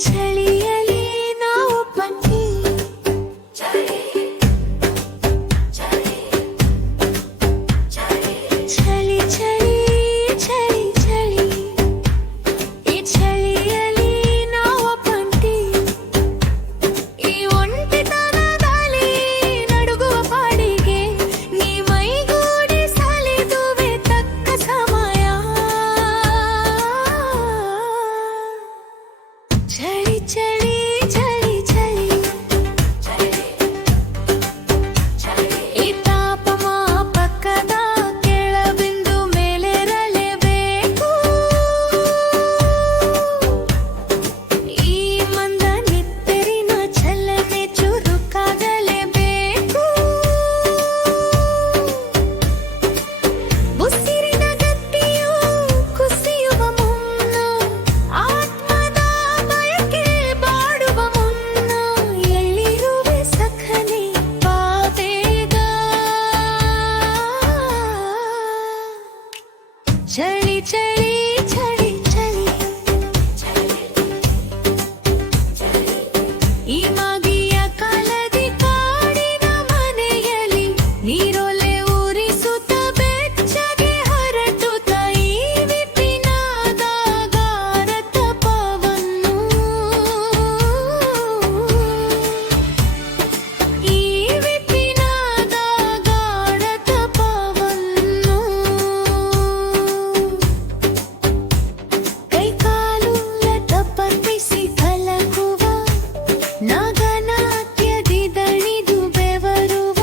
ಚಳಿಯಲಿ ನಾವು ಪಟ್ಟಿ ಚಳಿ ಚಳಿ ಚಳಿ ಚಳಿ ಚಳಿ ಈ ಚಳಿಯಲಿ ನಾವು ಪಟ್ಟಿ ಈ ಒಂಟಿತನದಲ್ಲಿ ನಡುಗುವ ಪಾಡಿಗೆ ನೀ ಮೈಗೂಡಿ ಸಲಿದುವೆ ತಕ್ಕ ಸಮಯ ಚಳಿ ಚಳಿ ಚಳಿ ಚಳಿ ಈ ತಾಪಮಾಪಕದ ಕೆಳಬಿಂದು ಮೇಲೇರಲೇಬೇಕು ಈ ಮಂದ ನಿತ್ತೆರಿನ ಚಲನೆ ಚುರುಕಾಗಲೇಬೇಕು ಉಸಿರಿನ ಗತಿಯು ಕುಸಿಯುವ ಮುನ್ನ ಆತ್ಮದ ಬಯಕೆ ಬಾಡುವ ಮುನ್ನ ಎಲ್ಲಿರುವೆ ಸಖನೆ ಬಾಬೇಗ ಚಳಿ ಚಳಿ ಚಳಿ ಚಳಿ ಈ ಮಾಗಿಯ ಕಾಲದಿ ಕಾಡಿನ ಮನೆಯಲ್ಲಿ ನೀರೊಲೆ ಉರಿಸುತ್ತ ಬೆಚ್ಚಗೆ ಹರಟುತ್ತ ಈ ವಿಪಿನಾದ ಗಾಢ ತಪವನ್ನು ಈ ವಿಪಿನಾದ ಗಾಢ ತಪವನ್ನು ಕೈಕಾಲು ಲಟಪಟಿಸಿ ಕಲಕುವ ನಗನಾಟ್ಯದಿ ದಣಿದು ಬೆವರುವ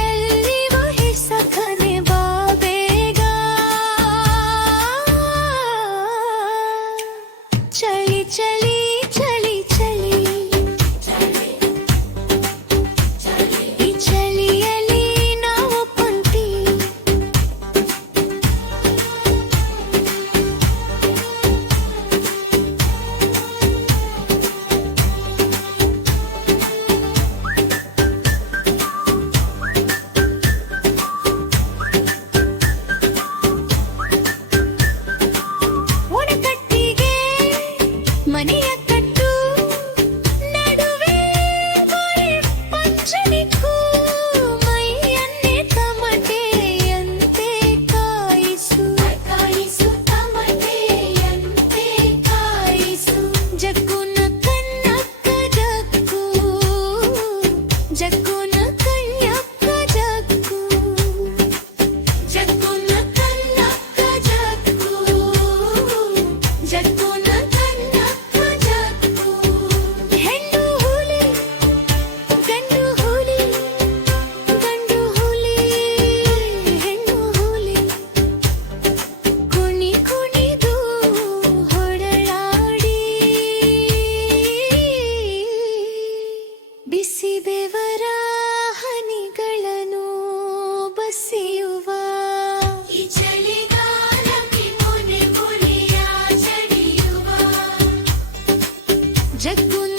ಎಲ್ಲಿ ವಹಿಸಖನೆ ಬಾಬೇಗ ಚಳಿ ಚಳಿ ಚಳಿ ಚಳಿ ಈ ಚಳಿಯಲ್ಲಿ ನಾವು ಪಂಟಿ ಒಣಕಟ್ಟಿಗೆ ಮನೆಯ ಕಟ್ಟು ನಡುವೆ ಬರೀ ಪಂಚನಿಕ್ಕೂ ಮೈಯನ್ನೇ ತಮಟೆಯಂತೆ ಕಾಯಿಸು ತಮಟೆಯಂತೆ ಕಾಯಿಸು ಜಗ್ಗುನ ಕಣ್ಣಕ್ಕ ಜಗ್ಗು ಜಗ್ಗುನ ಕಣ್ಣಕ್ಕ ಜಗ್ಗು ಜಗ್ಗುನ ಕಣ್ಣಕ್ಕ ಜಗ್ಗು ಜಗ್ಗುನ ಕಣ್ಣಕ್ಕ ಜಗ್ಗು ಹೆಣ್ಣು ಹುಲಿ ಗಂಡು ಹುಲಿ ಗಂಡು ಹುಲಿ ಹೆಣ್ಣು ಹುಲಿ ಕುಣಿ ಕುಣಿದು ಹೊರಳಾಡಿ ಬಿಸಿ ಬೆವರ ಹನಿಗಳನ್ನು ಬಸಿಯುವ ಈ ಚಳಿಗಾಲಕ್ಕೆ ಕೊನೆ ಕೊನೆಯ ಜಡಿಯುವ ಜಗ್ಗುನ